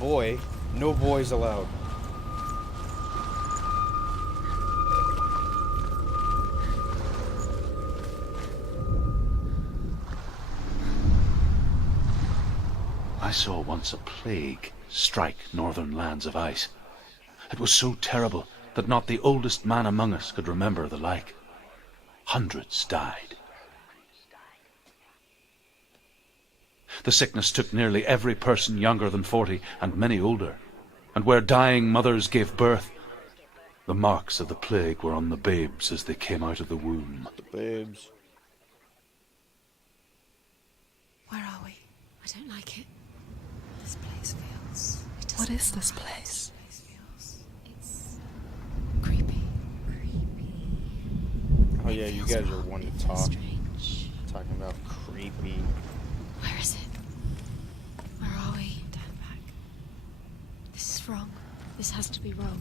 boy. No boys allowed. I saw once a plague strike northern lands of ice. It was so terrible that not the oldest man among us could remember the like. Hundreds died. The sickness took nearly every person younger than 40, and many older. And where dying mothers gave birth, the marks of the plague were on the babes as they came out of the womb. The babes. Where are we? I don't like it. This place feels... What is this place? It's creepy. Oh yeah, you guys are one to talk. Strange. Talking about creepy. Where is it? Where are we? Turn back. This is wrong. This has to be wrong.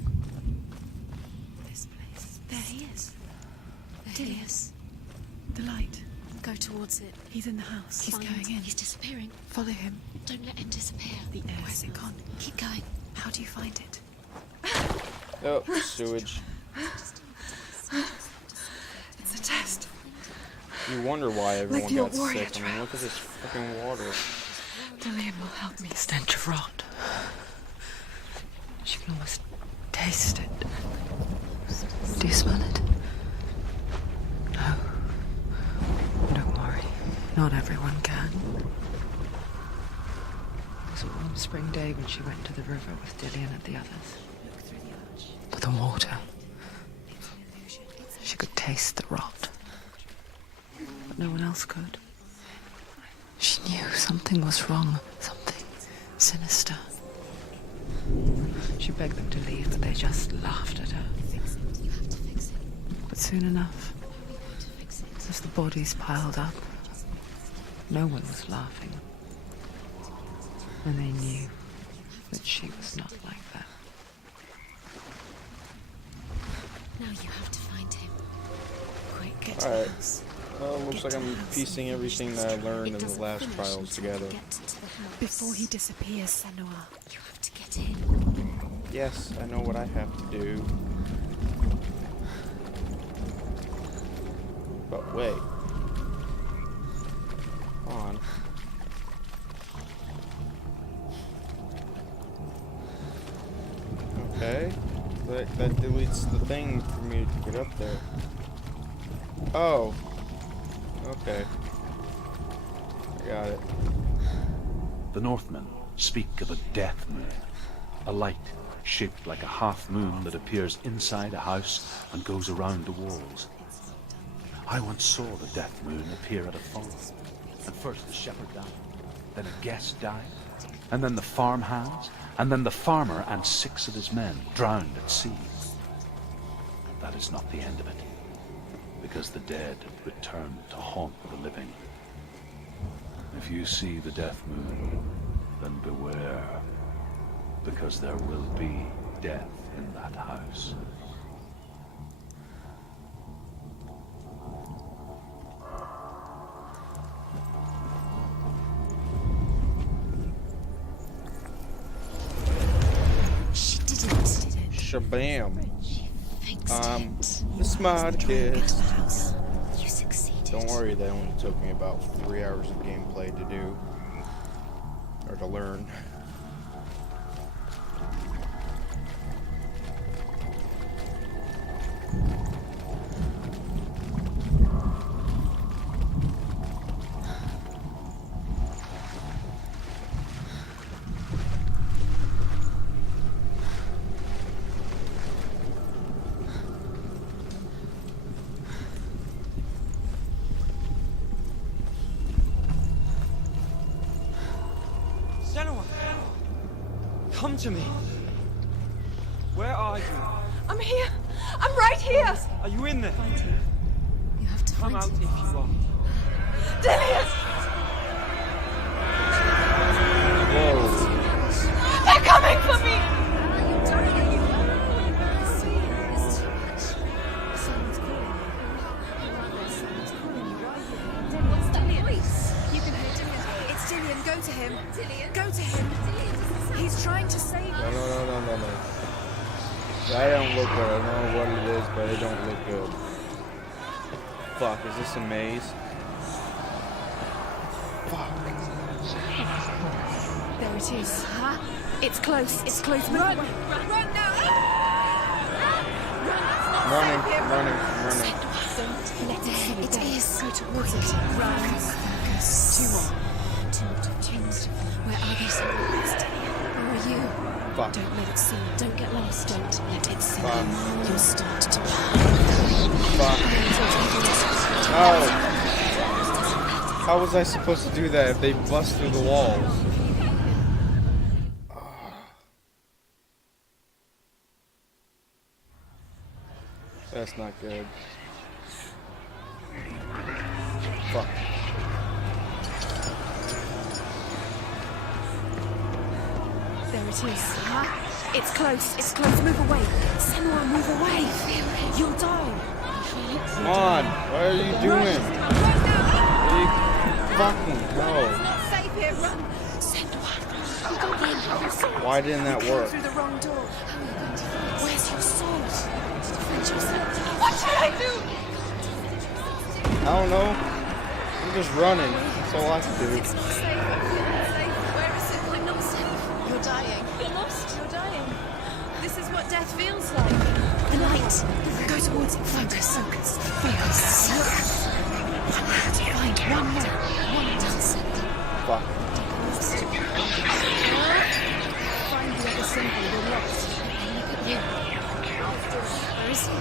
This place. There he is. There he is. The light. Go towards it. He's in the house. He's Find- going in. He's disappearing. Follow him. Don't let him disappear. The air. Where's it gone? Keep going. How do you find it? Oh, sewage. It's a test. You wonder why everyone Like the got old warrior sick. I mean, look at this fucking water. Dillian will help me. Stench of rot. She can almost taste it. Do you smell it? No. Don't worry. Not everyone can. It was a warm spring day when she went to the river with Dillian and the others. But the water... She could taste the rot. But no one else could. She knew something was wrong. Something sinister. She begged them to leave, but they just laughed at her. You have to fix it. But soon enough, We want to fix it. as the bodies piled up, no one was laughing. And they knew that she was not like that. Now you have to find him. Quick, get to Alright. the house. Well, it looks Get like to I'm the house piecing and everything finish that I this learned trial. in It the last doesn't trials finish until together. we get to the house. Before he disappears, Senua. You have to get in. Yes, I know what I have to do. But wait. Come on. Okay. That deletes the thing for me to get up there. Oh. Okay. I got it. The Northmen speak of a death moon, a light shaped like a half moon that appears inside a house and goes around the walls. I once saw the death moon appear at a farm, and first the shepherd died, then a guest died, and then the farmhands, and then the farmer and 6 of his men drowned at sea. That is not the end of it, because the dead return to haunt the living. If you see the death moon, then beware, because there will be death in that house. She didn't. Shabam. She fixed it. The smart Get kid. to the house. You succeeded. Don't worry, that only took me about 3 hours of gameplay to do. Or to learn. Senua! Come to me! Where are you? I'm here! I'm right here! Are you in there? You have to Come find out him. if you are. Dillian! Whoa. They're coming for me! What's that voice? You can hear Dillian. It's Dillian, go to him. Go to him. He's trying to save No, us. no. That don't look good. I don't know what it is, but it don't look good. Fuck, is this a maze? Fuck. There it is. Huh? It's close. It's close. Run! Run now! I'm running. Don't let it see you. It is. Go towards it. Run. Focus. Two more. Where are they? Where are you? Fuck. Don't let it see you. Don't get lost. Don't let it see Fuck. you. You'll start to Fuck. No. How was I supposed to do that if they bust through the walls? That's not good. Fuck. There it is. Huh? It's close. It's close. Move away. Senua, move away. You'll die. Come on. What are you doing? Are you fucking no. It's not safe here. Run. Senua. You got the sword. Why didn't that You work? came through the wrong door. How are you going to find it? Where's your sword? To defend yourself. What should I do? I don't know. I'm just running. That's all I can do. It's not safe. I feel unsafe. Where is it? I'm not safe. You're dying. You're lost. You're dying. This is what death feels like. The light. Go towards it. Focus. Focus. Focus. Find one more. One more. Fuck. Find the other symbol. You're lost. Look at you. Where is he?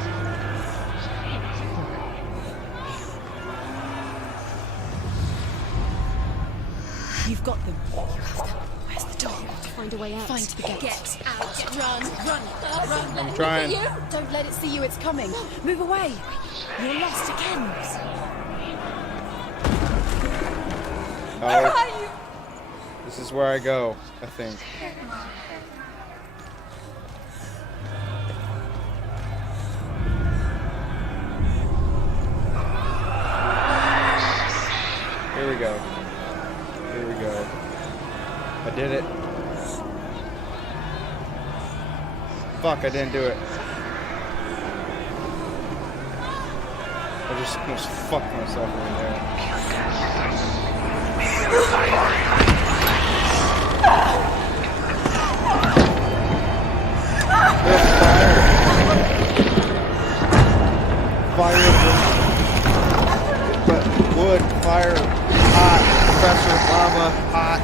You've got them. You have them. Where's the door? Find a way out. Find the gate. Get out. Run. I'm trying. Look at you. Don't let it see you. It's coming. Move away. You're lost again. Where Oh, are you? this is where I go, I think. Here we go. Here we go. I did it. Fuck, I didn't do it. I just almost fucked myself right there. Fire, but wood, fire, hot, pressure, lava, hot.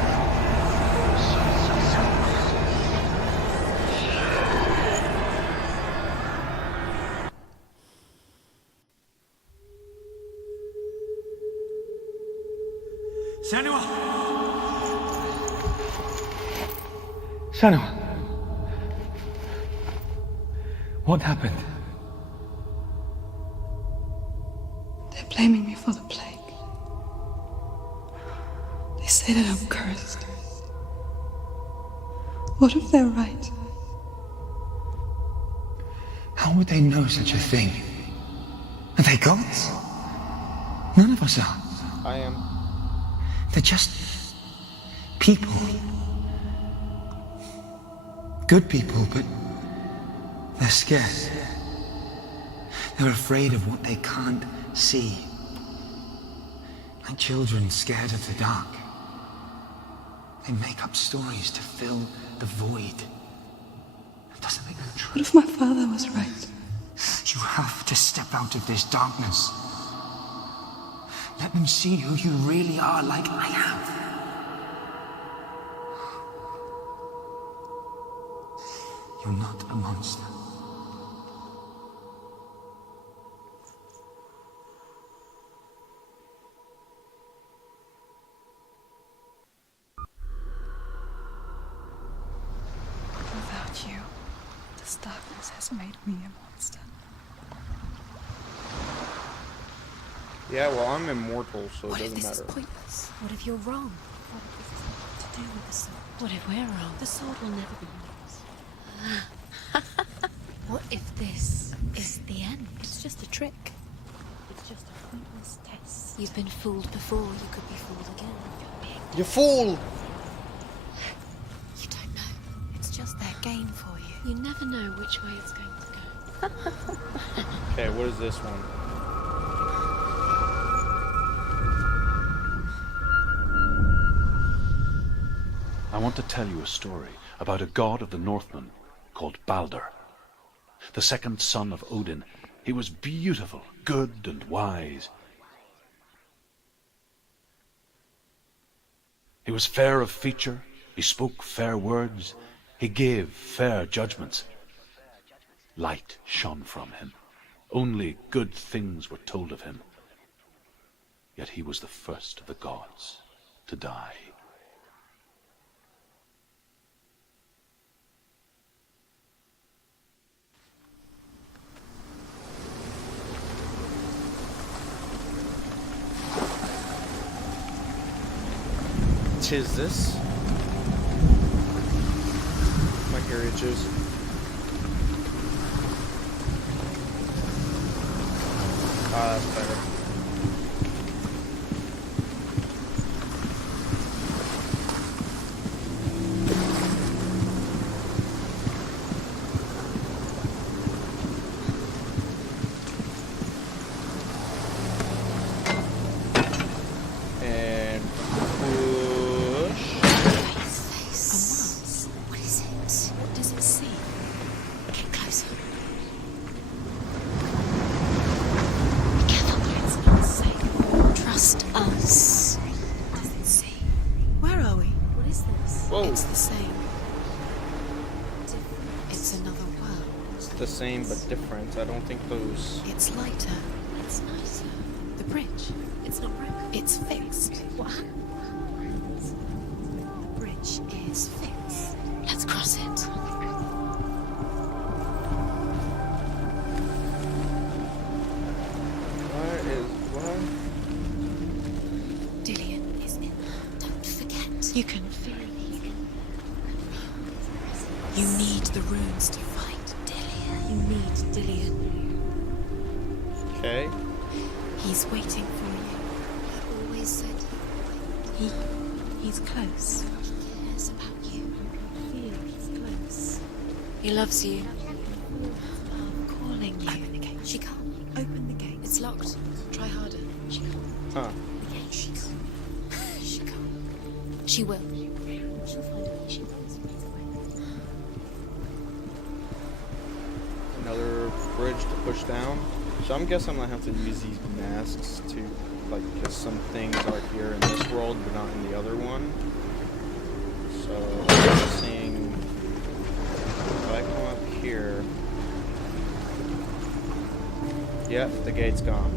Senua! Senua! What happened? They're blaming me for the plague. They say that I'm cursed. What if they're right? How would they know such a thing? Are they gods? None of us are. I am. They're just people. Good people, but they're scared. They're afraid of what they can't see. Like children scared of the dark. They make up stories to fill the void. That doesn't make them true. What if my father was right? You have to step out of this darkness. Let them see who you really are, like I have. You're not a monster. Without you, this darkness has made me a monster. Yeah, well, I'm immortal, so it What if doesn't this is matter. pointless? What if you're wrong? What if this is nothing to do with the sword? What if we're wrong? The sword will never be yours. What if this is the end? It's just a trick. It's just a pointless test. You've been fooled before. You could be fooled again. You're being... You fool! You don't know. game for you. You never know which way it's going to go. Okay, what is this one? I want to tell you a story about a god of the Northmen called Balder. The second son of Odin. He was beautiful, good and wise. He was fair of feature, he spoke fair words, he gave fair judgments. Light shone from him. Only good things were told of him. Yet he was the first of the gods to die. Tis this? My carriages. Ah, that's better. And push. What is it? What does it see? Get closer. Be careful, it's not safe. Trust us. What does it see? Where are we? What is this? Whoa. It's the same. It's another world. It's the same but different. I don't think those... It's lighter. It's nicer. The bridge. It's not broken. It's fixed. What happened? The bridge is fixed. Let's cross it. What is... what? Dillian is in. Don't forget. You can feel it. You need the runes to fight Dillian. You need Dillian. Okay. He's waiting for you. He always said he's close. He cares about you. Feel he's close. He loves you. Calling you. Open the gate. She can't. Open the gate. It's locked. Try harder. She can't. Huh. She can't. She can't. She will. She'll find a way. She will. Another bridge to push down. So I'm guessing I'm gonna have to use these masks to, like, because some things are here in this world but not in the other one. So I'm seeing if I come up here. Yep, the gate's gone.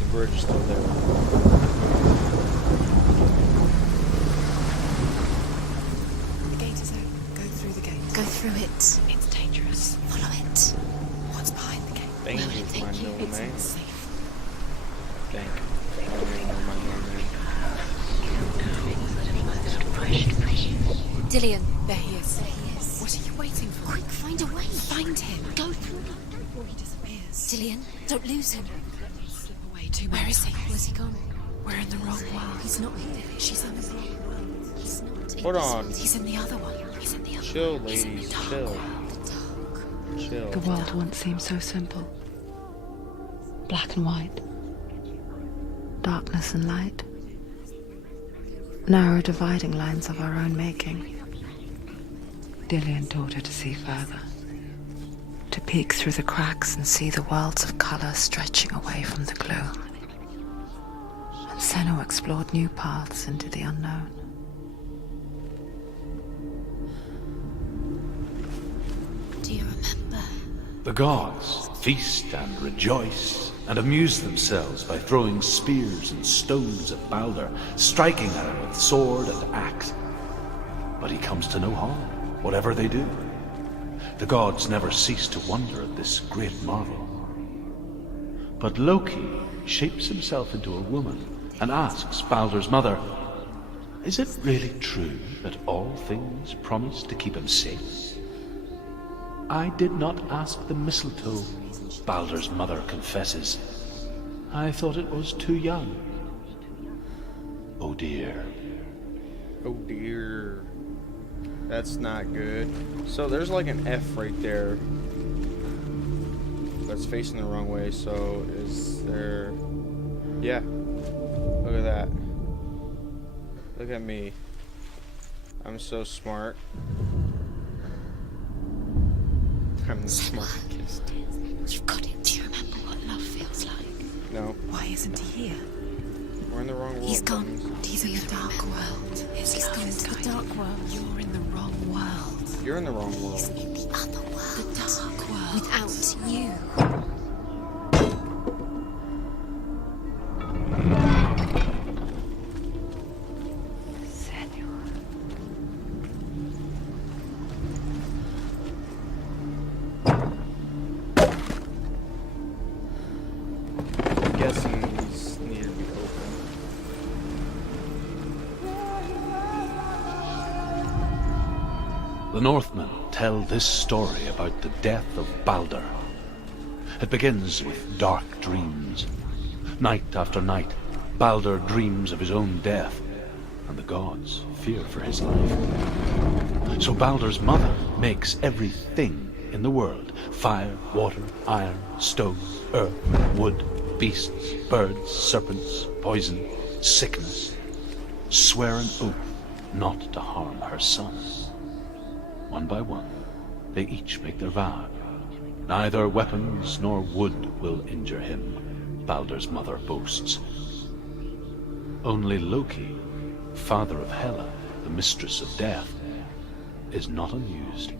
The bridge is still there. The gate is open. Go through the gate. Go through it. It's dangerous. Follow it. What's behind the gate? Danger Where will it is take my you? middle It's name. not safe. Think. I don't even know my middle name. Dillian, there he is. There he is. What are you waiting for? Quick, find a way. Find him. Go through it before he disappears. Dillian, don't lose him. Slip away too much. Where is he? Where's he gone? We're in the wrong world. He's not here. She's in the wrong world. He's not in Hold this on. world. He's in the other one. He's in the other Chill, one. He's in the ladies, dark chill. world. The dark. Chill. The world once seemed so simple. Black and white. Darkness and light. Narrow dividing lines of our own making. Dillian taught her to see further. To peek through the cracks and see the worlds of colour stretching away from the gloom. And Senua explored new paths into the unknown. Do you remember? The gods feast and rejoice and amuse themselves by throwing spears and stones at Balder, striking at him with sword and axe. But he comes to no harm, whatever they do. The gods never cease to wonder at this great marvel. But Loki shapes himself into a woman and asks Balder's mother, "Is it really true that all things promise to keep him safe?" "I did not ask the mistletoe," Balder's mother confesses. "I thought it was too young." Oh dear. Oh dear. That's not good. So there's like an F right there. That's facing the wrong way, so is there... Yeah. Look at that. Look at me. I'm so smart. I'm the smartest. You've got it. Do you remember what love feels like? No. Why isn't he here? We're in the wrong world. He's gone. Buttons. He's in the dark world. He's gone to the dark world. You're in the wrong world. You're in the wrong world. In the other world. The dark world. Without you. Senua. I'm guessing these need to be open. The Northmen tell this story about the death of Baldur. It begins with dark dreams. Night after night, Baldur dreams of his own death, and the gods fear for his life. So Baldur's mother makes everything in the world: fire, water, iron, stone, earth, wood, beasts, birds, serpents, poison, sickness, swear an oath not to harm her son. One by one, they each make their vow. Neither weapons nor wood will injure him, Baldur's mother boasts. Only Loki, father of Hela, the mistress of death, is not amused.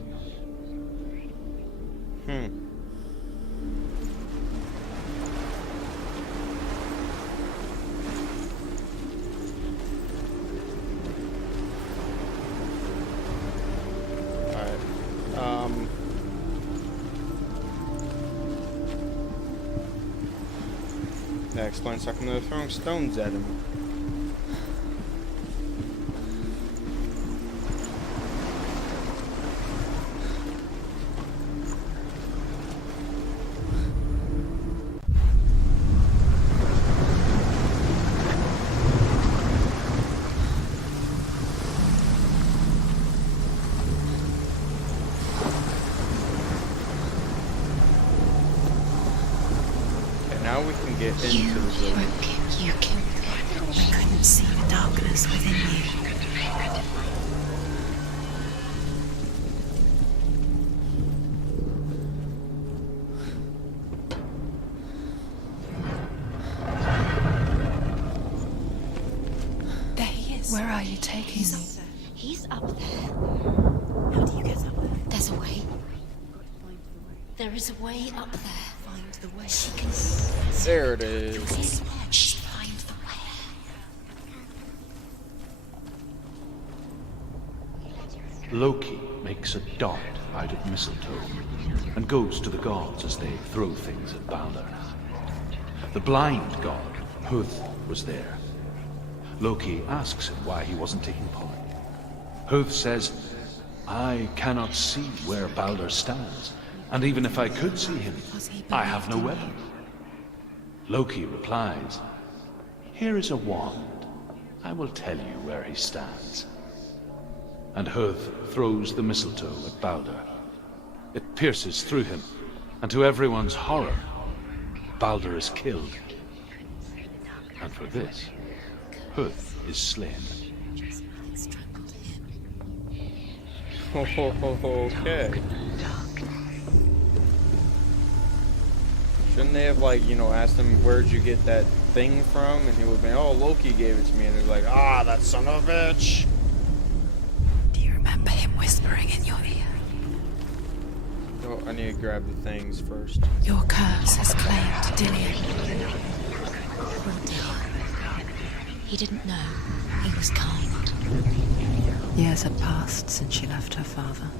That explains how come they're throwing stones at him. Now we can get into You the building. broke it. You killed it. I couldn't see the darkness within you. There he is. Where are you taking me? He's up there. How do you get up there? There's a way. There is a way up there. Find the way. She can. There it is. Shh, find the way. Loki makes a dart out of mistletoe and goes to the gods as they throw things at Baldur. The blind god, Huth, was there. Loki asks him why he wasn't taking part. Huth says, "I cannot see where Baldur stands, and even if I could see him, I have no weapon." Loki replies, "Here is a wand. I will tell you where he stands." And Huth throws the mistletoe at Baldur. It pierces through him, and to everyone's horror, Baldur is killed. And for this, Huth is slain. Okay. Shouldn't they have, like, you know, asked him, where'd you get that thing from? And he would be, oh, Loki gave it to me. And they're like, ah, that son of a bitch. Do you remember him whispering in your ear? Oh, I need to grab the things first. Your curse has claimed Dillion. He didn't know. He was kind. Years had passed since she left her father.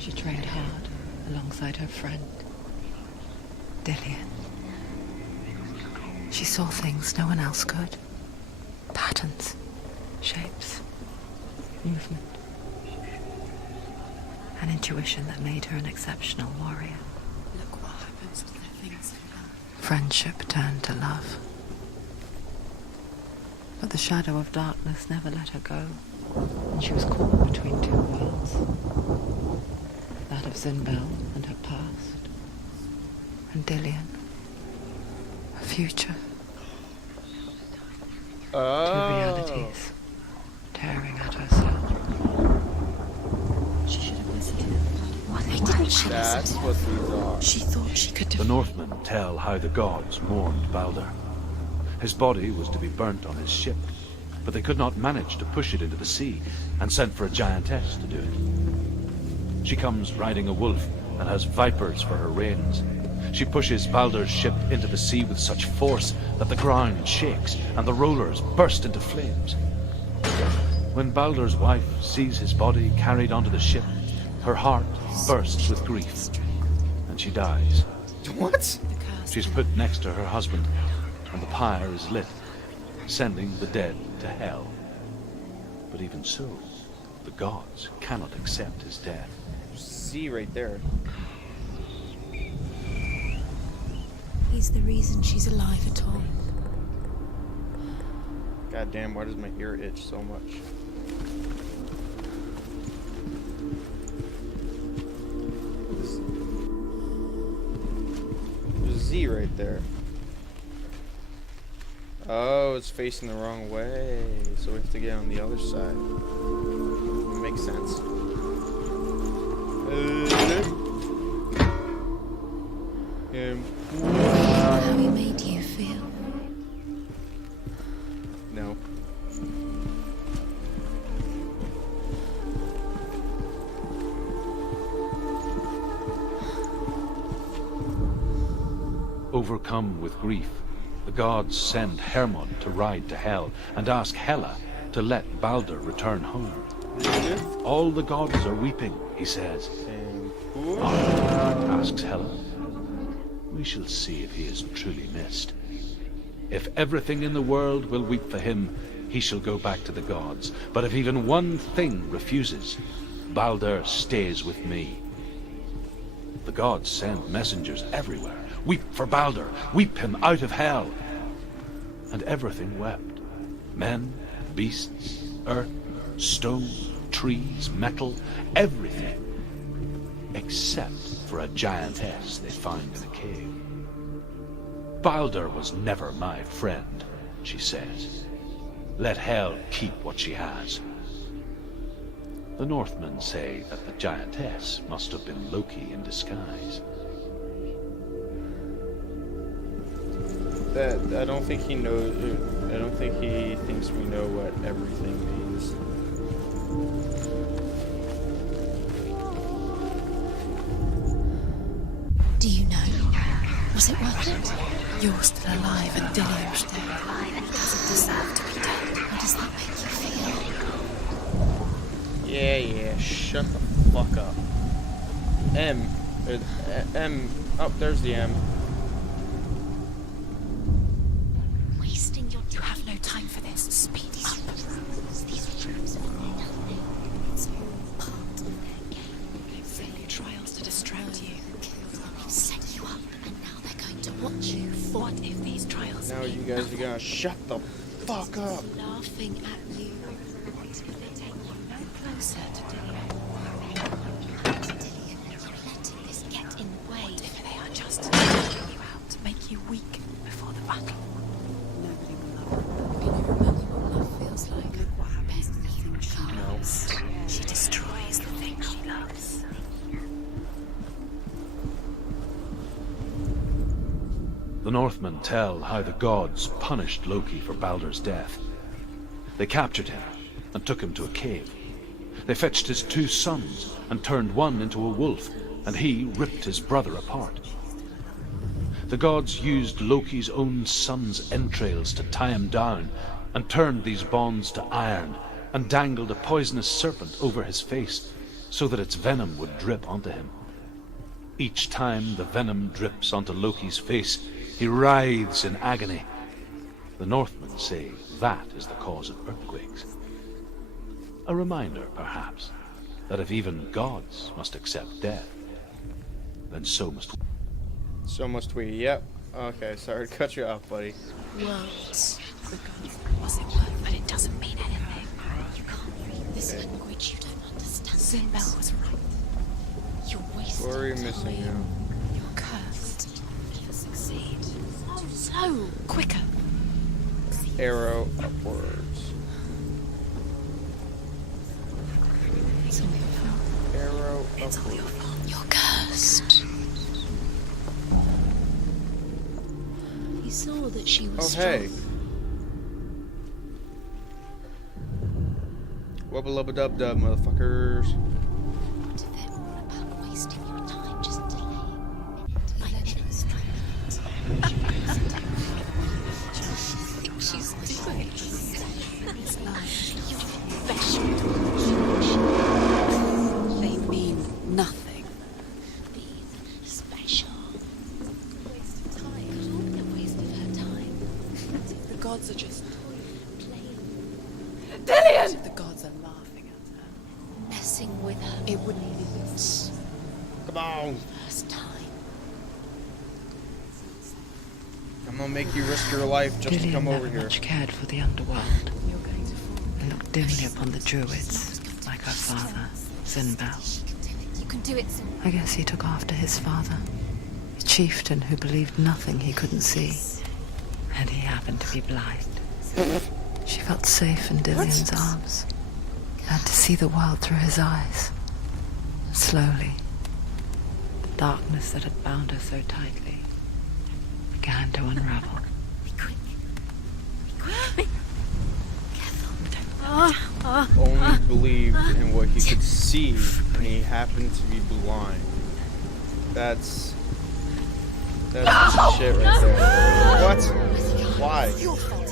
She trained hard alongside her friend, Dillion. She saw things no one else could. Patterns, shapes, movement. An intuition that made her an exceptional warrior. Look what happens to the things in love. Friendship turned to love. But the shadow of darkness never let her go. She was caught between two worlds. That of Zinbel and her past. And Dillian. Her future. Two realities. Tearing at her soul. She should have listened. Why didn't she That's listen? what these are. She thought she could The Northmen tell how the gods mourned Balder. His body was to be burnt on his ship, but they could not manage to push it into the sea, and sent for a giantess to do it. She comes riding a wolf and has vipers for her reins. She pushes Balder's ship into the sea with such force that the ground shakes and the rollers burst into flames. When Balder's wife sees his body carried onto the ship, her heart bursts with grief, and she dies. What? She's put next to her husband, and the pyre is lit, sending the dead to hell. But even so, the gods cannot accept his death. Z right there. He's the reason she's alive at all. God damn, why does my ear itch so much? There's Z right there. Oh, it's facing the wrong way, so we have to get on the other side. Makes sense. How he made you feel. No. Overcome with grief, the gods send Hermod to ride to Hell and ask Hela to let Balder return home. All the gods are weeping, he says. Asks Hela. We shall see if he is truly missed. If everything in the world will weep for him, he shall go back to the gods. But if even one thing refuses, Balder stays with me. The gods send messengers everywhere. Weep for Balder, weep him out of hell. And everything wept. Men, beasts, earth, stone, trees, metal, everything. Except for a giantess they find in a cave. Balder was never my friend, she says. Let Hel keep what she has. The Northmen say that the giantess must have been Loki in disguise. I don't think he knows. I don't think he thinks we know what everything means. Do you know? Was it worth it? You're still alive and Dillian's dead. He doesn't deserve to be dead. How does that make you feel? Yeah, shut the fuck up. M. Oh, there's the M. Wasting your... You have no time for this. Speed up. These traps are it's all part of their game. Silly trials to distract you. They've set you up, and now they're going to watch you. What if these trials... Now you guys are gonna shut the fuck up. Laughing at you. What if they take you no closer to Dillian? Letting this get in the way. What if they are just taking you out to make you weak before the battle? Nobody will love. Can you remember what love feels like? Look what happens to the thing she loves. She destroys the thing she loves. The Northmen tell how the gods punished Loki for Balder's death. They captured him and took him to a cave. They fetched his 2 sons and turned one into a wolf, and he ripped his brother apart. The gods used Loki's own son's entrails to tie him down, and turned these bonds to iron, and dangled a poisonous serpent over his face, so that its venom would drip onto him. Each time the venom drips onto Loki's face, he writhes in agony. The Northmen say that is the cause of earthquakes. A reminder, perhaps, that if even gods must accept death, then so must we. So must we. Yep. Okay, sorry to cut you off, buddy. Worlds. The gods. Was it worth? But it doesn't mean anything. You can't read this. Sinbel was right. You're wasting Where are you time. missing now? You're cursed. Never succeed. So, quicker. Arrow upwards. It's all your fault. Arrow It's all upwards. your fault. You're cursed. He saw that she was Oh, strong. hey. Wubba lubba dub dub, motherfuckers. To them, all about wasting your time, just delaying. Like minutes, I think she's doing it. It's lies. You're special. They mean nothing. Being special. Waste of time. It all been a waste of her time. The gods are just... Playing, Dillian! The gods are laughing at her. messing with her. It wouldn't be this. Come on. First time. I'm gonna make you risk your life just to Dillian come over never here. much cared for the underworld. You're going to fall. And looked dimly upon the druids, like her father, Sinbel. You can do it, Sim. I guess he took after his father, a chieftain who believed nothing he couldn't see. And he happened to be blind. She felt safe in Dillian's arms, and to see the world through his eyes. Slowly, the darkness that had bound her so tightly began to unravel. Be quick. Be quick. Careful. Only believed in what he could see, and he happened to be blind. That's shit right there. What? Why? Your fault.